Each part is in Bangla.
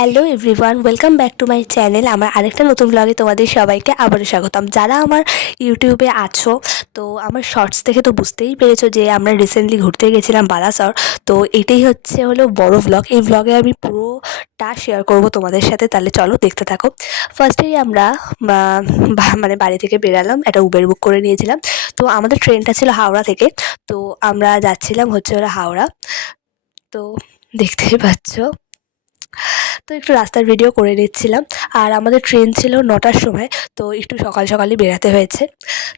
Hello everyone welcome back to my channel আমার আরেকটা নতুন ব্লগে তোমাদের সবাইকে আবারও স্বাগতম। যারা আমার ইউটিউবে আছো, তো আমার শর্টস দেখে তো বুঝতেই পেরেছ যে আমরা রিসেন্টলি ঘুরতে গেছিলাম বালাসর তো এটাই হচ্ছে হলো বড় ব্লগ এই ব্লগে আমি পুরোটা শেয়ার করব তোমাদের সাথে, তাহলে চলো দেখতে থাকো। ফার্স্টেই আমরা মানে বাড়ি থেকে বেরালাম, একটা উবের বুক করে নিয়েছিলাম। তো আমাদের ট্রেনটা ছিল হাওড়া থেকে, তো আমরা যাচ্ছিলাম হচ্ছে হলো হাওড়া। তো দেখতেই পাচ্ছ তো একটু রাস্তার ভিডিও করে নিচ্ছিলাম। আর আমাদের ট্রেন ছিল নটার সময়, তো একটু সকাল সকালই বেরাতে হয়েছে।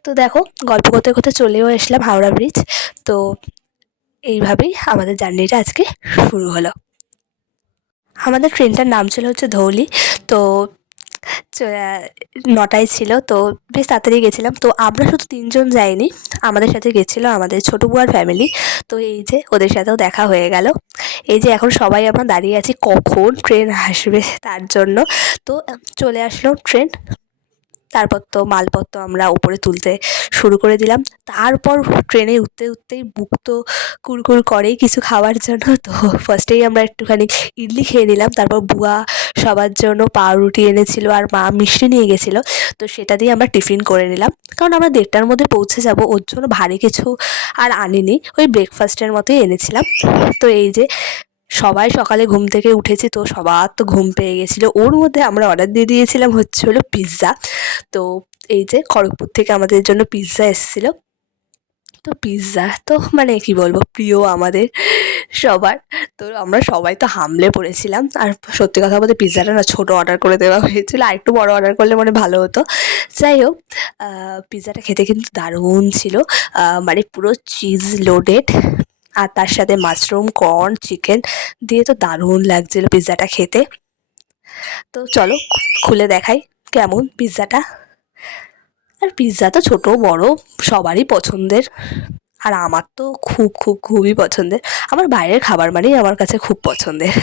তো দেখো, গল্প করতে করতে চলেও এসলাম হাওড়া ব্রিজ তো এইভাবেই আমাদের জার্নিটা আজকে শুরু হলো। আমাদের ট্রেনটার নাম ছিল হচ্ছে ধৌলি। তো নটায় ছিল, তো বেশ তাড়াতাড়ি গেছিলাম। তো আমরা শুধু তিনজন যাইনি, আমাদের সাথে গেছিল আমাদের ছোটো বুয়ার ফ্যামিলি তো এই যে ওদের সাথেও দেখা হয়ে গেল। এই যে এখন সবাই আমরা দাঁড়িয়ে আছি, কখন ট্রেন আসবে তার জন্য। তো চলে আসলো ট্রেন। তারপর তো মালপত্র আমরা উপরে তুলতে শুরু করে দিলাম। তারপর ট্রেনে উঠতে উঠতেই বুক তো কুড়কুড় করেই কিছু খাওয়ার জন্য। তো ফার্স্টেই আমরা একটুখানি ইডলি খেয়ে নিলাম, তারপর বুয়া সবার জন্য পাউরুটি এনেছিল আর মা মিষ্টি নিয়ে গেছিল। তো সেটা দিয়ে আমরা টিফিন করে নিলাম। কারণ আমরা দেড়টার মধ্যে পৌঁছে যাব, ওর জন্য ভারী কিছু আর আনিনি, ওই ব্রেকফাস্টের মতোই এনেছিলাম। তো এই যে সবাই সকালে ঘুম থেকে উঠেছি, তো সবার তো ঘুম পেয়ে গেছিল। ওর মধ্যে আমরা অর্ডার দিয়ে দিয়েছিলাম হচ্ছে হলো পিৎজা তো এই যে খড়গপুর থেকে আমাদের জন্য পিৎজা এসেছিল। তো পিৎজা তো মানে কি বলব, প্রিয় আমাদের সবার। তো আমরা সবাই তো হামলে পড়েছিলাম। আর সত্যি কথা বলতে পিৎজাটা না ছোটো অর্ডার করে দেওয়া হয়েছিল। আর একটু বড় অর্ডার করলে মানে ভালো হতো। যাই হোক পিৎজাটা খেতে কিন্তু দারুণ ছিল। মানে পুরো চিজ লোডেড আর তার সাথে মাশরুম কর্ন চিকেন দিয়ে তো দারুণ লাগছিল পিৎজাটা খেতে। তো চলো, খুলে দেখাই কেমন পিৎজাটা আর পিৎজা তো ছোট, বড়, সবারই পছন্দের। আর আমার তো খুব খুব, খুবই পছন্দের। আমার বাইরের খাবার মানেই আমার কাছে খুব পছন্দের।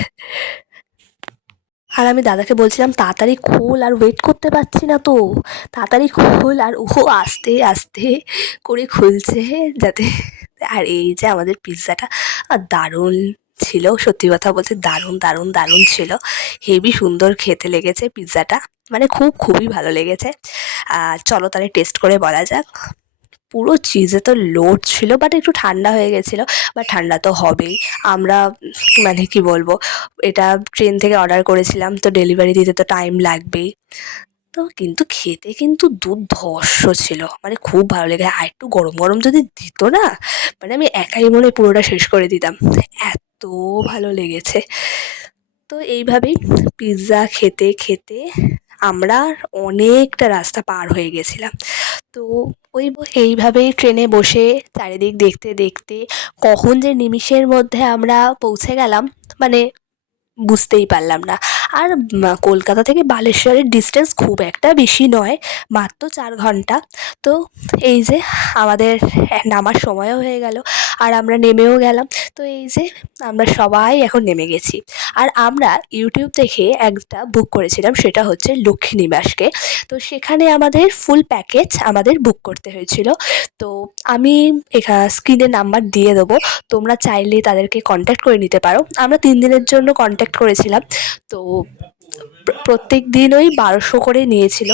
আর আমি দাদাকে বলছিলাম, তাড়াতাড়ি খোল আর ওয়েট করতে পারছি না তো। তাড়াতাড়ি খোল আর ও আস্তে আস্তে করে খুলছে যাতে আর এই যে আমাদের পিৎজাটা আর দারুণ ছিল। সত্যি কথা বলতে দারুণ দারুণ দারুণ ছিল। হেভি সুন্দর খেতে লেগেছে পিৎজাটা মানে খুব, খুবই ভালো লেগেছে। আর চলো তাহলে টেস্ট করে বলা যাক। পুরো চিজে তো লোড ছিল বাট একটু ঠান্ডা হয়ে গেছিল বা ঠান্ডা তো হবেই। আমরা মানে কি বলব, এটা ট্রেন থেকে অর্ডার করেছিলাম, তো ডেলিভারি দিতে তো টাইম লাগবেই। তো কিন্তু খেতে কিন্তু দুর্ধর্ষ ছিল মানে খুব ভালো লেগে আর একটু গরম গরম যদি দিত না মানে আমি একাই মনে পুরোটা শেষ করে দিতাম। এত ভালো লেগেছে। তো এইভাবেই পিৎজা খেতে খেতে আমরা অনেকটা রাস্তা পার হয়ে গেছিলাম। তো ওই এইভাবেই ট্রেনে বসে চারিদিক দেখতে দেখতে কখন যে নিমিষের মধ্যে আমরা পৌঁছে গেলাম মানে বুঝতেই পারলাম না। আর কলকাতা থেকে বালেশ্বরের ডিস্টেন্স খুব একটা বেশি নয়, মাত্র চার ঘণ্টা। তো এই যে আমাদের নামার সময়ও হয়ে গেল আর আমরা নেমেও গেলাম। তো এই যে আমরা সবাই এখন নেমে গেছি। আর আমরা ইউটিউব থেকে একটা বুক করেছিলাম, সেটা হচ্ছে লক্ষ্মী নিবাসকে। তো সেখানে আমাদের ফুল প্যাকেজ আমাদের বুক করতে হয়েছিল। তো আমি এখানে স্ক্রিনে নাম্বার দিয়ে দেবো। তোমরা চাইলে তাদেরকে কন্ট্যাক্ট করে নিতে পারো। আমরা তিন দিনের জন্য কন্ট্যাক্ট করেছিলাম। তো প্রত্যেক দিন ওই বারোশো করে নিয়েছিল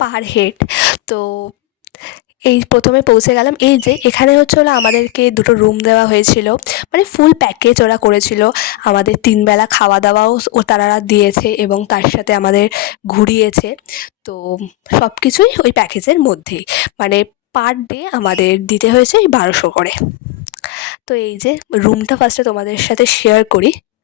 পার হেড তো এই প্রথমে পৌঁছে গেলাম। এই যে এখানে হচ্ছে হলো আমাদেরকে দুটো রুম দেওয়া হয়েছিল। মানে ফুল প্যাকেজ ওরা করেছিল। আমাদের তিনবেলা খাওয়া দাওয়াও ও তারা দিয়েছে এবং তার সাথে আমাদের ঘুরিয়েছে। তো সব কিছুই ওই প্যাকেজের মধ্যেই। মানে পার ডে আমাদের দিতে হয়েছে এই বারোশো করে। তো এই যে রুমটা ফার্স্টে তোমাদের সাথে শেয়ার করি।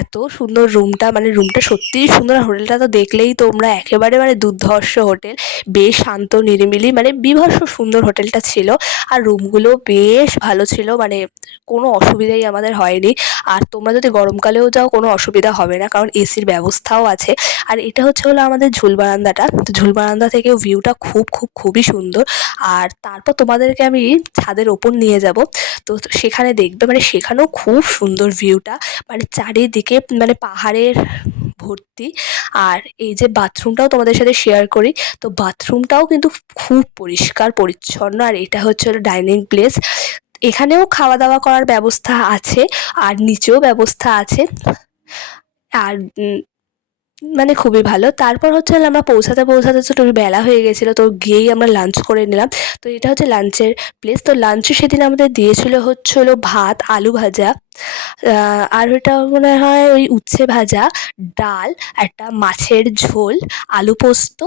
এত সুন্দর রুমটা মানে রুমটা সত্যিই সুন্দর। হোটেলটা তো দেখলেই তোমরা একেবারে মানে দুর্ধর্ষ হোটেল বেশ শান্ত, নিরিবিলি মানে বিভৎস সুন্দর হোটেলটা ছিল। আর রুমগুলো বেশ ভালো ছিল মানে কোনো অসুবিধাই আমাদের হয়নি। আর তোমরা যদি গরমকালেও যাও, কোনো অসুবিধা হবে না, কারণ এসির ব্যবস্থাও আছে। আর এটা হচ্ছে হলো আমাদের ঝুল বারান্দাটা। তো ঝুল বারান্দা থেকেও ভিউটা খুব খুব, খুবই সুন্দর। আর তারপর তোমাদেরকে আমি ছাদের ওপর নিয়ে যাব। তো সেখানে দেখবে মানে সেখানেও খুব সুন্দর ভিউটা মানে চারিদিকে মানে পাহাড়ের ভর্তি। আর এই যে বাথরুমটাও তোমাদের সাথে শেয়ার করি, তো বাথরুমটাও কিন্তু খুব পরিষ্কার, পরিচ্ছন্ন। আর এটা হচ্ছে ডাইনিং প্লেস এখানেও খাওয়া দাওয়া করার ব্যবস্থা আছে, আর নিচেও ব্যবস্থা আছে। আর মানে খুবই ভালো। তারপর হচ্ছে আমরা পৌঁছাতে পৌঁছাতে তো একটু বেলা হয়ে গেছিল, তো গিয়েই আমরা লাঞ্চ করে নিলাম। তো এটা হচ্ছে লাঞ্চের প্লেস তো লাঞ্চে সেদিন আমাদের দিয়েছিল হচ্ছে হলো ভাত, আলু ভাজা আর ওটা মনে হয় ওই উচ্ছে ভাজা, ডাল, একটা মাছের ঝোল, আলু পোস্ত,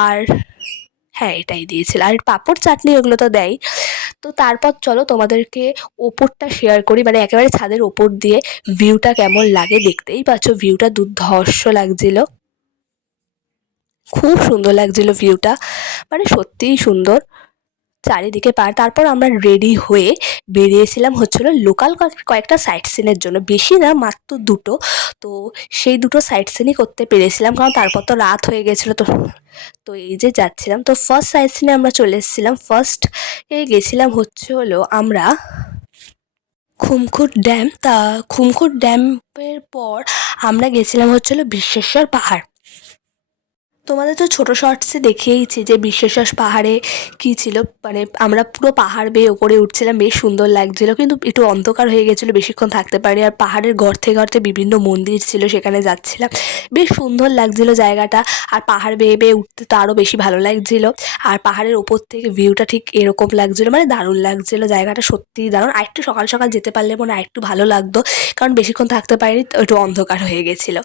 আর হ্যাঁ এটাই দিয়েছিল। আর পাঁপড় চাটনি ওগুলো তো দেয়। তো তারপর চলো তোমাদেরকে ওপরটা শেয়ার করি। মানে একেবারে ছাদের ওপর দিয়ে ভিউটা কেমন লাগে দেখতেই পাচ্ছ। ভিউটা দুর্ধর্ষ লাগছিল। খুব সুন্দর লাগছিল ভিউটা মানে সত্যিই সুন্দর। চারিদিকে পার। তারপর আমরা রেডি হয়ে বেরিয়েছিলাম হচ্ছিল লোকাল কয়েকটা সাইট সিনের জন্য। বেশি না, মাত্র দুটো। তো সেই দুটো সাইট সিনই করতে পেরেছিলাম। কারণ তারপর তো রাত হয়ে গেছিল তো। তো এই যে যাচ্ছিলাম। তো ফার্স্ট সাইট সিনে আমরা চলে এসেছিলাম। ফার্স্ট এ গেছিলাম হচ্ছে হলো আমরা খুমখুট ড্যাম তা খুমখুট ড্যামের পর আমরা গেছিলাম হচ্ছিল বিশ্বেশ্বর পাহাড়। তোমাদের তো ছোটো শর্টসে দেখিয়েইছি যে বিশ্বেশ্বর পাহাড়ে কী ছিল। মানে আমরা পুরো পাহাড় বেয়ে ওপরে উঠছিলাম, বেশ সুন্দর লাগছিল, কিন্তু একটু অন্ধকার হয়ে গেছিল, বেশিক্ষণ থাকতে পারি আর পাহাড়ের গর্তে গর্তে বিভিন্ন মন্দির ছিল, সেখানে যাচ্ছিলাম। বেশ সুন্দর লাগছিল জায়গাটা, আর পাহাড় বেয়ে বেয়ে উঠতে তো আরও বেশি ভালো লাগছিল। আর পাহাড়ের ওপর থেকে ভিউটা ঠিক এরকম লাগছিল মানে দারুণ লাগছিল, জায়গাটা সত্যিই দারুণ। আর একটু সকাল সকাল যেতে পারলে মনে হয় একটু ভালো লাগতো, কারণ বেশিক্ষণ থাকতে পারিনি একটু অন্ধকার হয়ে গেছিল।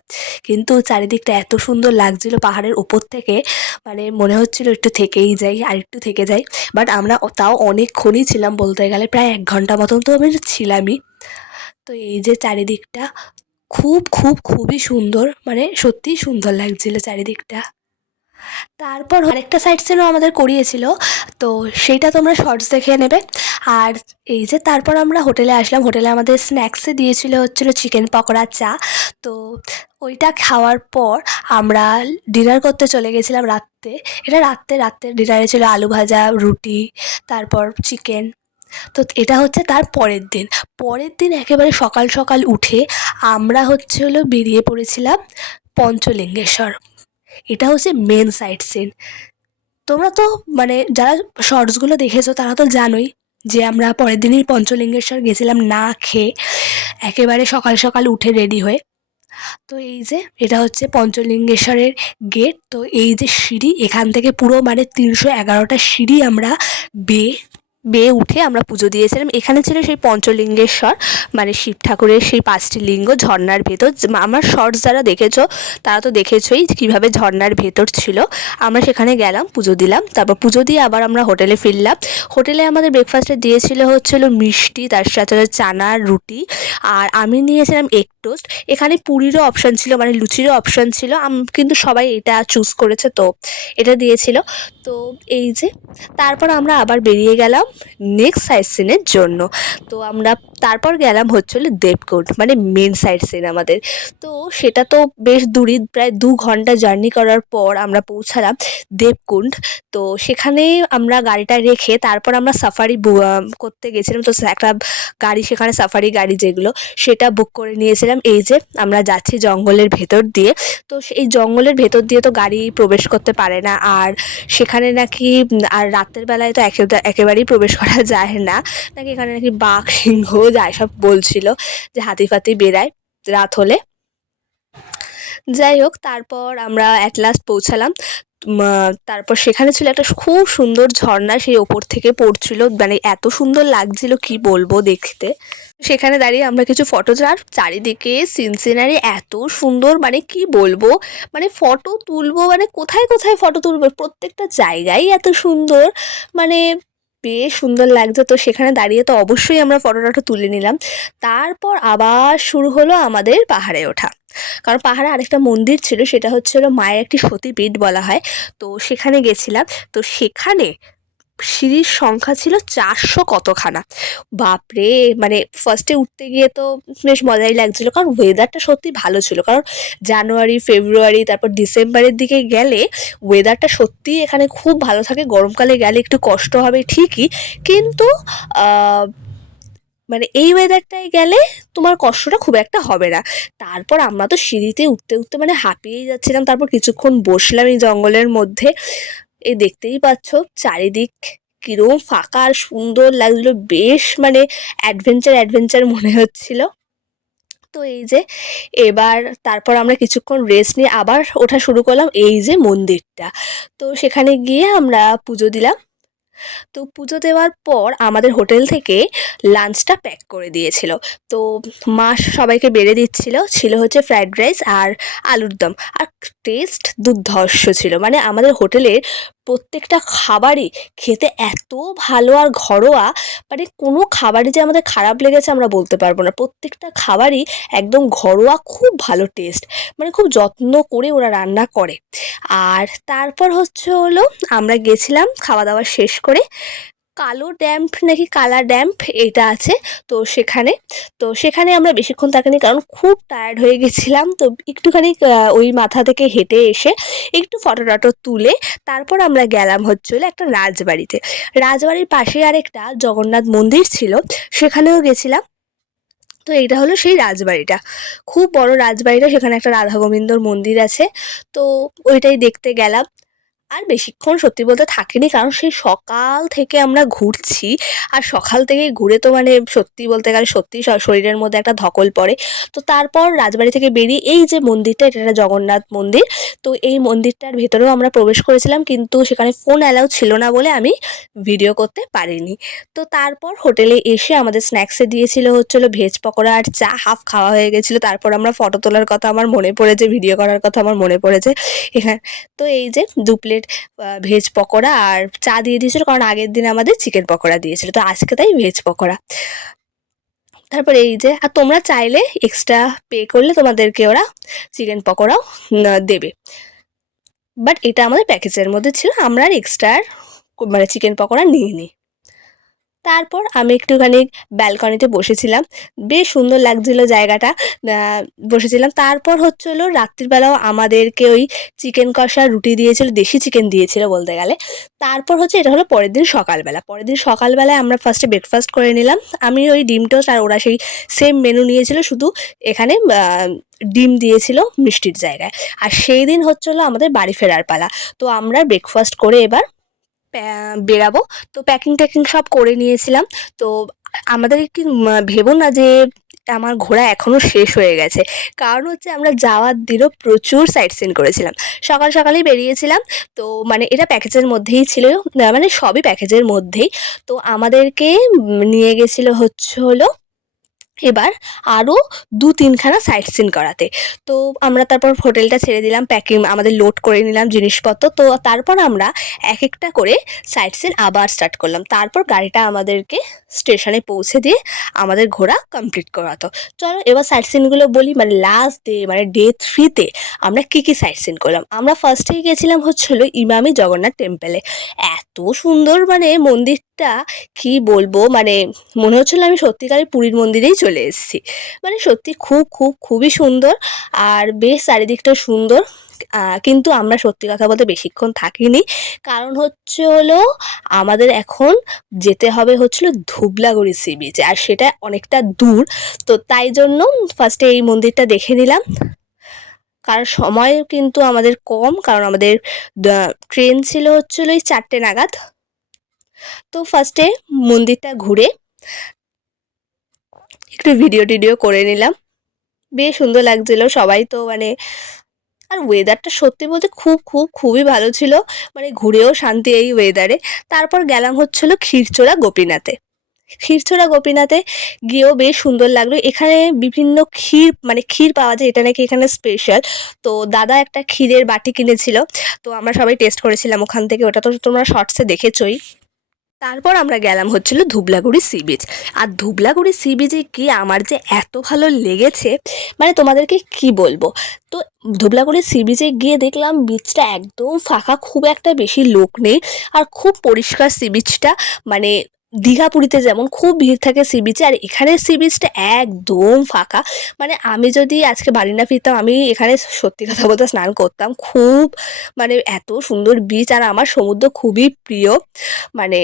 কিন্তু চারিদিকটা এত সুন্দর লাগছিল, পাহাড়ের ওপর থেকে মানে মনে হচ্ছিল একটু থেকেই যাই, আর একটু থেকে যাই। বাট আমরা তাও অনেকক্ষণই ছিলাম বলতে গেলে, প্রায় এক ঘণ্টা মতন তো আমি ছিলামই। তো এই যে চারিদিকটা খুব খুব, খুবই সুন্দর মানে সত্যিই সুন্দর লাগছিল চারিদিকটা। তারপর আরেকটা সাইড সিনও আমাদের করিয়েছিল, তো সেইটা তোমরা শর্টস দেখে নেবে। আর এই যে তারপর আমরা হোটেলে আসলাম, হোটেলে আমাদের স্ন্যাক্সে দিয়েছিল হচ্ছিল চিকেন পকোড়া, চা। তো ওইটা খাওয়ার পর আমরা ডিনার করতে চলে গেছিলাম রাত্রে। এটা রাত্রে রাত্রে ডিনারে ছিল আলু ভাজা, রুটি, তারপর চিকেন তো এটা হচ্ছে তার পরের দিন। পরের দিন একেবারে সকাল সকাল উঠে আমরা হচ্ছে হলো বেরিয়ে পড়েছিলাম পঞ্চলিঙ্গেশ্বর। এটা হচ্ছে মেন সাইট সিন তোমরা তো মানে যারা শর্টসগুলো দেখেছ তারা তো জানোই যে আমরা পরের দিনই পঞ্চলিঙ্গেশ্বর গেছিলাম না খেয়ে একেবারে সকাল সকাল উঠে রেডি হয়ে। তো এই যে, এটা হচ্ছে পঞ্চলিঙ্গেশ্বরের গেট। তো এই যে সিঁড়ি, এখান থেকে পুরো মানে তিনশো এগারোটা সিঁড়ি আমরা বেয়ে বেয়ে উঠে আমরা পুজো দিয়েছিলাম। এখানে ছিল সেই পঞ্চলিঙ্গেশ্বর মানে শিব ঠাকুরের সেই পাঁচটি লিঙ্গ, ঝর্ণার ভেতর। আমার শর্টস যারা দেখেছ, তারা তো দেখেছোই কীভাবে ঝর্ণার ভেতর ছিল। আমরা সেখানে গেলাম, পুজো দিলাম। তারপর পুজো দিয়ে আবার আমরা হোটেলে ফিরলাম। হোটেলে আমাদের ব্রেকফাস্টে দিয়েছিল হচ্ছিল মিষ্টি, তার সাথে চানার রুটি। আর আমি নিয়েছিলাম এগ টোস্ট এখানে পুরিরও অপশান ছিল মানে লুচিরও অপশান ছিল। কিন্তু সবাই এটা চুজ করেছে তো, এটা দিয়েছিল। তো এই যে, তারপর আমরা আবার বেরিয়ে গেলাম নেক্সট সাইট সিনের জন্য। তো আমরা তারপর গেলাম হচ্ছিল দেবকুণ্ড মানে মেন সাইট সিন আমাদের। তো সেটা তো বেশ দূরই, প্রায় দু ঘণ্টা জার্নি করার পর আমরা পৌঁছালাম দেবকুণ্ড। তো সেখানে আমরা গাড়িটা রেখে তারপর আমরা সাফারি করতে গেছিলাম। তো একটা গাড়ি, সেখানে সাফারি গাড়ি যেগুলো, সেটা বুক করে নিয়েছিলাম। এই যে আমরা যাচ্ছি জঙ্গলের ভেতর দিয়ে, তো সেই জঙ্গলের ভেতর দিয়ে তো গাড়ি প্রবেশ করতে পারে না। আর সেখানে নাকি, আর রাতের বেলায় তো একে একেবারেই প্রবেশ করা যায় না। নাকি এখানে নাকি বাঘ, সিংহ যায় সব বলছিল যে হাতি ফাতি বেরায় রাত হলে। যাই হোক, তারপর আমরা অ্যাট লাস্ট পৌঁছালাম। তারপর সেখানে ছিল একটা খুব সুন্দর ঝর্ণা, সেই ওপর থেকে পড়ছিল। মানে এত সুন্দর লাগছিল, কি বলব দেখতে। সেখানে দাঁড়িয়ে আমরা কিছু ফটো আর চারিদিকে সিন সিনারি এত সুন্দর মানে কি বলব? মানে ফটো তুলবো মানে কোথায় কোথায় ফটো তুলবো? প্রত্যেকটা জায়গায় এত সুন্দর মানে বেশ সুন্দর লাগছে। তো সেখানে দাঁড়িয়ে তো অবশ্যই আমরা ফটো টটো তুলে নিলাম। তারপর আবার শুরু হলো আমাদের পাহাড়ে ওঠা। কারণ পাহাড়ে আরেকটা মন্দির ছিল, সেটা হচ্ছে মায়ের একটি সতীপীঠ বলা হয়। তো সেখানে গেছিলাম। তো সেখানে সিঁড়ির সংখ্যা ছিল চারশো কতখানা। বাপরে মানে ফার্স্টে উঠতে গিয়ে তো বেশ মজাই লাগছিল, কারণ ওয়েদারটা সত্যি ভালো ছিল। কারণ জানুয়ারি, ফেব্রুয়ারি, তারপর ডিসেম্বরের দিকে গেলে ওয়েদারটা সত্যিই এখানে খুব ভালো থাকে। গরমকালে গেলে একটু কষ্ট হবে ঠিকই, কিন্তু মানে এই ওয়েদারটায় গেলে তোমার কষ্টটা খুব একটা হবে না। তারপর আমরা তো সিঁড়িতে উঠতে উঠতে মানে হাঁপিয়েই যাচ্ছিলাম। তারপর কিছুক্ষণ বসলাম এই জঙ্গলের মধ্যে। এই দেখতেই পাচ্ছ চারিদিক কিরম ফাঁকা আর সুন্দর লাগছিল, বেশ মানে অ্যাডভেঞ্চার অ্যাডভেঞ্চার মনে হচ্ছিল। তো এই যে এবার তারপর আমরা কিছুক্ষণ রেস্ট নিয়ে আবার ওঠা শুরু করলাম এই যে মন্দিরটা। তো সেখানে গিয়ে আমরা পুজো দিলাম। তো পুজো দেওয়ার পর আমাদের হোটেল থেকে লাঞ্চটা প্যাক করে দিয়েছিল। তো মা সবাইকে বেড়ে দিচ্ছিল, ছিল হচ্ছে ফ্রাইড রাইস আর আলুর দম। আর টেস্ট দুর্ধর্ষ ছিল। মানে আমাদের হোটেলের প্রত্যেকটা খাবারই খেতে এত ভালো আর ঘরোয়া মানে কোনো খাবারই যে আমাদের খারাপ লেগেছে আমরা বলতে পারব না। প্রত্যেকটা খাবারই একদম ঘরোয়া, খুব ভালো টেস্ট মানে খুব যত্ন করে ওরা রান্না করে। আর তারপর হচ্ছে হলো আমরা গেছিলাম, খাওয়া দাওয়া শেষ করে কালো ড্যাম্প নাকি কালা ড্যাম্প এটা আছে, তো সেখানে তো সেখানে আমরা বেশিক্ষণ থাকিনি কারণ খুব টায়ার্ড হয়ে গেছিলাম, তো একটুখানি ওই মাথা থেকে হেঁটে এসে একটু ফটো টটো তুলে তারপর আমরা গেলাম হচ্ছে হলো একটা রাজবাড়িতে। রাজবাড়ির পাশে আরেকটা জগন্নাথ মন্দির ছিল, সেখানেও গেছিলাম। তো এইটা হলো সেই রাজবাড়িটা। খুব বড় রাজবাড়িটা, সেখানে একটা রাধা গোবিন্দর মন্দির আছে, তো ওইটাই দেখতে গেলাম। আর বেশিক্ষণ সত্যি বলতে থাকিনি, কারণ সেই সকাল থেকে আমরা ঘুরছি। আর সকাল থেকেই ঘুরে তো মানে সত্যি বলতে গেলে সত্যি শরীরের মধ্যে একটা ধকল পড়ে। তো তারপর রাজবাড়ি থেকে বেরিয়ে এই যে মন্দিরটা, এটা একটা জগন্নাথ মন্দির। তো এই মন্দিরটার ভেতরেও আমরা প্রবেশ করেছিলাম, কিন্তু সেখানে ফোন অ্যালাউ ছিল না বলে আমি ভিডিও করতে পারিনি। তো তারপর হোটেলে এসে আমাদের স্ন্যাক্সে দিয়েছিল হচ্ছিল ভেজ পকোড়া আর চা, হাফ খাওয়া হয়ে গেছিল। তারপর আমরা ফটো তোলার কথা আমার মনে পড়েছে, ভিডিও করার কথা আমার মনে পড়েছে। এখানে, তো এই যে দু প্লেট ভেজ পকোড়া আর চা দিয়ে দিয়েছিল কারণ আগের দিন আমাদের চিকেন পকোড়া দিয়েছিল। তো আজকে তাই ভেজ পকোড়া। তারপরে এই যে, আর তোমরা চাইলে এক্সট্রা পে করলে তোমাদেরকে ওরা চিকেন পকোড়াও দেবে। বাট এটা আমাদের প্যাকেজের মধ্যে ছিল, আমরা আর এক্সট্রা মানে চিকেন পকোড়া নিয়ে নিই তারপর আমি একটুখানি ব্যালকনিতে বসেছিলাম। বেশ সুন্দর লাগছিল জায়গাটা বসেছিলাম। তারপর হচ্ছে হলো রাত্রিবেলাও আমাদেরকে ওই চিকেন কষা রুটি দিয়েছিল, দেশি চিকেন দিয়েছিল বলতে গেলে। তারপর হচ্ছে এটা হলো পরের দিন সকালবেলা। পরের দিন সকালবেলায় আমরা ফার্স্টে ব্রেকফাস্ট করে নিলাম। আমি ওই ডিম টোস্ট আর ওরা সেই সেম মেনু নিয়েছিল, শুধু এখানে ডিম দিয়েছিল মিষ্টির জায়গায়। আর সেই দিন হচ্ছে হলো আমাদের বাড়ি ফেরার পালা। তো আমরা ব্রেকফাস্ট করে এবার বেরাবো তো প্যাকিং ট্যাকিং সব করে নিয়েছিলাম। তো আমাদের উম, ভেবো না যে আমার ঘোরা এখনও শেষ হয়ে গেছে। কারণ হচ্ছে আমরা যাওয়ার দিনও প্রচুর সাইট সিন করেছিলাম। সকাল সকালেই বেরিয়েছিলাম। তো মানে এটা প্যাকেজের মধ্যেই ছিল। মানে সবই প্যাকেজের মধ্যেই। তো আমাদেরকে নিয়ে গেছিল হচ্ছে হলো এবার আরও দু তিনখানা সাইট সিন করাতে। তো আমরা তারপর হোটেলটা ছেড়ে দিলাম প্যাকিং আমাদের লোড করে নিলাম জিনিসপত্র। তো তারপর আমরা এক একটা করে সাইট সিন আবার স্টার্ট করলাম। তারপর গাড়িটা আমাদেরকে স্টেশনে পৌঁছে দিয়ে আমাদের ঘোরা কমপ্লিট করাতো। চলো এবার সাইট সিনগুলো বলি মানে লাস্ট ডে মানে ডে থ্রিতে আমরা কী কী সাইট সিন করলাম? আমরা ফার্স্টেই গেছিলাম হচ্ছিল ইমামি জগন্নাথ টেম্পলে এত সুন্দর মানে মন্দিরটা, কি বলব মানে মনে হচ্ছিল আমি সত্যিকারের পুরীর মন্দিরেই চলে এসেছি। মানে সত্যি খুব খুব, খুবই সুন্দর, আর বেশ চারিদিকটা সুন্দর। কিন্তু আমরা সত্যি কথা বলতে বেশিক্ষণ থাকিনি। কারণ হচ্ছে হলো, আমাদের এখন যেতে হবে হচ্ছিল ধুবলাগড়ি সি বিচে, আর সেটা অনেকটা দূর। তো তাই জন্য ফার্স্টে এই মন্দিরটা দেখে নিলাম। কারণ সময় কিন্তু আমাদের কম, কারণ আমাদের ট্রেন ছিল হচ্ছিল ওই চারটে নাগাদ। তো ফার্স্টে মন্দিরটা ঘুরে একটু ভিডিও টিডিও করে নিলাম। বেশ সুন্দর লাগছিল সবাই তো মানে আর ওয়েদারটা সত্যি বলতে খুব খুব, খুবই ভালো ছিল। মানে ঘুরেও শান্তি এই ওয়েদারে তারপর গেলাম হচ্ছিল ক্ষীরচোরা গোপীনাথে। ক্ষীরচোরা গোপীনাথে গিয়েও বেশ সুন্দর লাগল। এখানে বিভিন্ন ক্ষীর মানে ক্ষীর পাওয়া যায়, এটা নাকি এখানে স্পেশাল তো দাদা একটা ক্ষীরের বাটি কিনেছিল। তো আমরা সবাই টেস্ট করেছিলাম ওখান থেকে। ওটা তো তোমরা শর্টসে দেখেছোই। তারপর আমরা গেলাম হচ্ছিল ধুবলাগুড়ি সি বিচ। আর ধুবলাগুড়ি সি বিচে কি আমার যে এত ভালো লেগেছে মানে তোমাদেরকে কি বলব? তো ধুবলাগুড়ি সি বিচে গিয়ে দেখলাম বিচটা একদম ফাঁকা, খুব একটা বেশি লোক নেই। আর খুব পরিষ্কার সি বিচটা মানে দীঘা পুরীতে যেমন খুব ভিড় থাকে সি বিচে, আর এখানে সি বিচটা একদম ফাঁকা। মানে আমি যদি আজকে বাড়ি না ফিরতাম, আমি এখানে সত্যি কথা বলতে স্নান করতাম খুব মানে এত সুন্দর বিচ, আর আমার সমুদ্র খুবই প্রিয়। মানে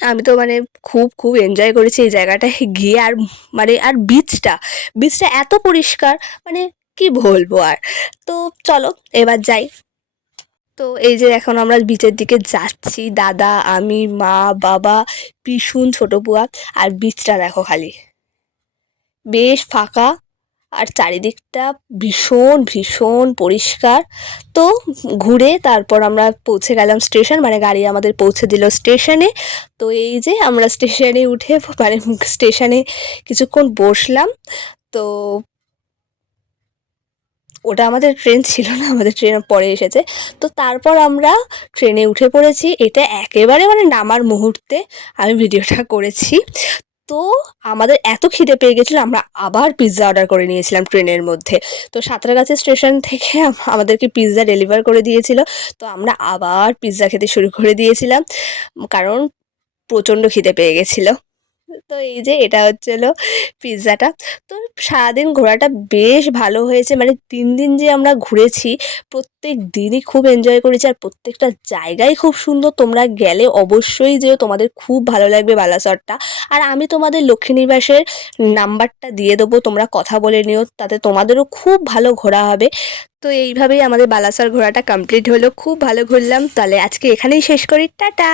আমি তো মানে খুব খুব এনজয় করেছি এই জায়গাটায় গিয়ে। আর মানে আর বিচটা বিচটা এত পরিষ্কার মানে কি বলব আর? তো চলো, এবার যাই। তো এই যে এখন আমরা বিচের দিকে যাচ্ছি, দাদা, আমি, মা, বাবা, পিসুন, ছোট বুয়া আর বিচটা দেখো খালি। বেশ ফাঁকা। আর চারিদিকটা ভীষণ ভীষণ পরিষ্কার। তো ঘুরে তারপর আমরা পৌঁছে গেলাম স্টেশন মানে গাড়ি আমাদের পৌঁছে দিল স্টেশনে। তো এই যে আমরা স্টেশনে উঠে মানে স্টেশনে কিছুক্ষণ বসলাম। তো ওটা আমাদের ট্রেন ছিল না, আমাদের ট্রেন পরে এসেছে। তো তারপর আমরা ট্রেনে উঠে পড়েছি। এটা একেবারে মানে নামার মুহূর্তে আমি ভিডিওটা করেছি। তো আমাদের এত খিদে পেয়ে গেছিল, আমরা আবার পিৎজা অর্ডার করে নিয়েছিলাম ট্রেনের মধ্যে। তো সাঁতরাগাছি স্টেশন থেকে আমাদেরকে পিৎজা ডেলিভার করে দিয়েছিল। তো আমরা আবার পিৎজা খেতে শুরু করে দিয়েছিলাম, কারণ প্রচণ্ড খিদে পেয়ে গেছিল। তো এই যে এটা হচ্ছে হলো পিৎজাটা। তো সারাদিন ঘোরাটা বেশ ভালো হয়েছে। মানে তিন দিন যে আমরা ঘুরেছি, প্রত্যেক দিনই খুব এনজয় করেছি আর প্রত্যেকটা জায়গাই খুব সুন্দর। তোমরা গেলে অবশ্যই যেও, তোমাদের খুব ভালো লাগবে বালাসরটা। আর আমি তোমাদের লক্ষ্মী নিবাসের নাম্বারটা দিয়ে দেবো, তোমরা কথা বলে নিও, তাতে তোমাদেরও খুব ভালো ঘোরা হবে। তো এইভাবেই আমাদের বালাসর ঘোরাটা কমপ্লিট হলো। খুব ভালো ঘুরলাম। তাহলে আজকে এখানেই শেষ করি। টাটা!